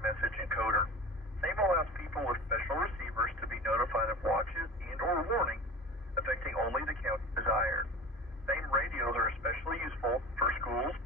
message encoder. Same allows people with special receivers to be notified of watches and/or warnings affecting only the county desired. Same radios are especially useful for schools,